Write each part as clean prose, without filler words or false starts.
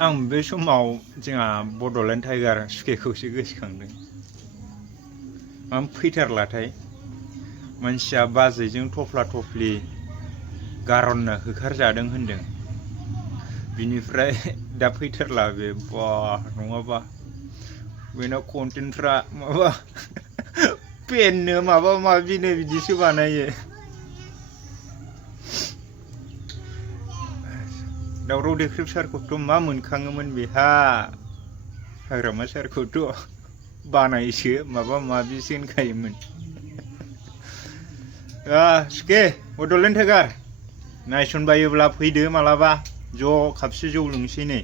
आं बे समाव जोंहा बड'लेण्ड टाइगार सुखेखौसो गोसोखांदों। मा फैथारलाथाय मानसिया बाजैजों थफ्ला थफ्लि गार'नना होखारजादों होनदों। बिनिफ्राय दा फैथारला बे बा नङाबा बेना कन्टेन्टफ्रा माबा पेननो माबा माबिनो बिदिसो बानायो। दावराव देख्रेब सारखौथ' मा मोनखाङोमोन बेहा, हाग्रामा सारखौथ' बानायसो माबा माबिसो होनखायोमोन। सुखे बड'लेण्ड टाइगार नायसनबायोब्ला फैदो मालाबा ज' खापसे जौ लोंसै नै।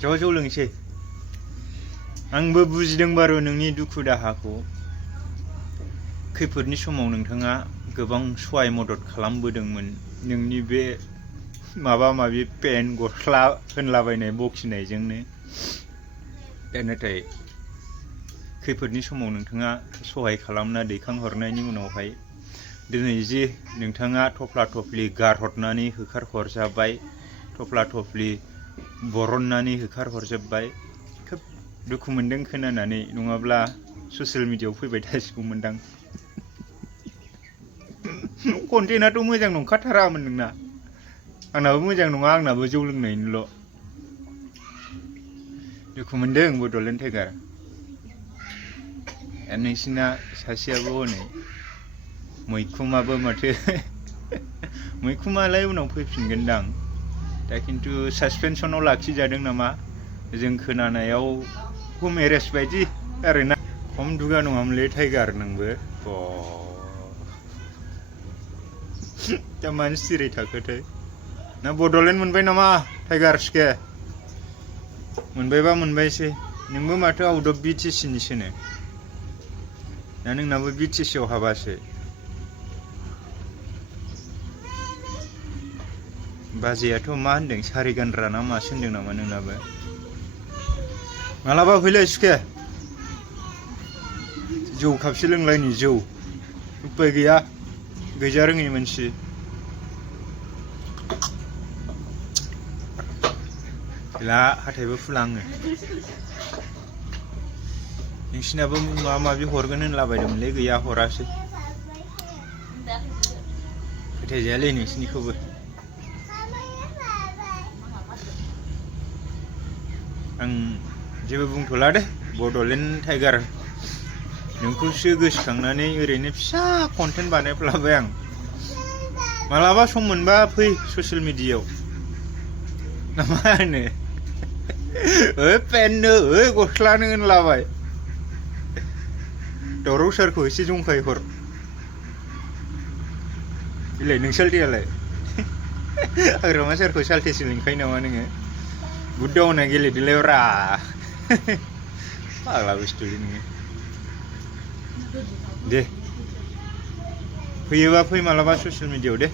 ज' जौ लोंसै। आंबो बुजिदों बारु नोंनि दुखु दाहाखौ। खैफोदनि समाव नोंथाङा गोबां सहाय मदद खालामबोदोंमोन नोंनि बे माबा माबि पेन गस्ला होनलाबायनाय बखिनायजोंनो। दा नाथाय खैफोदनि समाव नोंथाङा सहाय खालामना दैखांहरनायनि उनावहाय दिनै जे नोंथाङा थफ्ला थफ्लि गारहरनानै होखारहरजाबाय, थफ्ला थफ्लि बरननानै होखारहरजोब्बाय, खोब दुखु मोनदों खोनानानै, नङाब्ला ससियेल मिडियायाव फैबाय थासिगौमोनदां। कन्टेन्टआथ' मोजां नंखाथारामोन नोंना। आंनाबो मोजां नङा, आंनाबो जौ लोंनायनिल'। दुखु मोनदों बड'लेण्ड टाइगार। नोंसिना सासेयाबो हनै मैखुमाबो माथो मैखुमालाय उनाव फैफिनगोनदां, दा खिन्थु सासपेनसनाव लाखिजादों नामा जों खोनानायाव। हम एरेस्ट बायदि आरोना। खम दुगा नङामोनलै टाइगार नोंबो। दा मानो सिरि थाखोथाय? ना बड'लेण्ड मोनबाय नामा टाइगार सुखे? मोनबायबा मोनबायसै। नोंबो माथो आउट अफ BTC निसोनो। दा नोंनाबो BTC आव हाबासो। बाजैयाथ' मा होनदों, सारि गानग्रा ना मासो होनदों नामा नोंनाबो? मालाबा फैलाय सुखे, जौ खापसे लोंलायनि जौ। उपाय गैया, गैजा रोङै मानसि। गैला हाथायबो फुला आङो। नोंसिनाबो माबा माबि हरगोन होनलाबायदोंमोनलै, गैया हरासै। फोथायजायालै नोंसिनिखौबो। आं जेबो बुंथ'ला दे बड'लेण्ड टाइगार, नोंखौसो गोसोखांनानै ओरैनो फिसा कन्टेन्ट बानायफ्लाबाय आं। मालाबा सम मोनबा फै ससियेल मिडियायाव, ना मा होनो? पेननो गस्लानो होनलाबाय। दावराव सारखौ एसे जंखाय हर। बिलाय नोंसालथेयालाय? हाग्रामा सारखौ सालथेसो लिंखायो नामा नोङो? बुद्दा होनना गेलेदोलाय ब्रा। फाग्ला बुस्थुलै नोङो। दे फैयोबा फै मालाबा ससियेल मिडियायाव दे।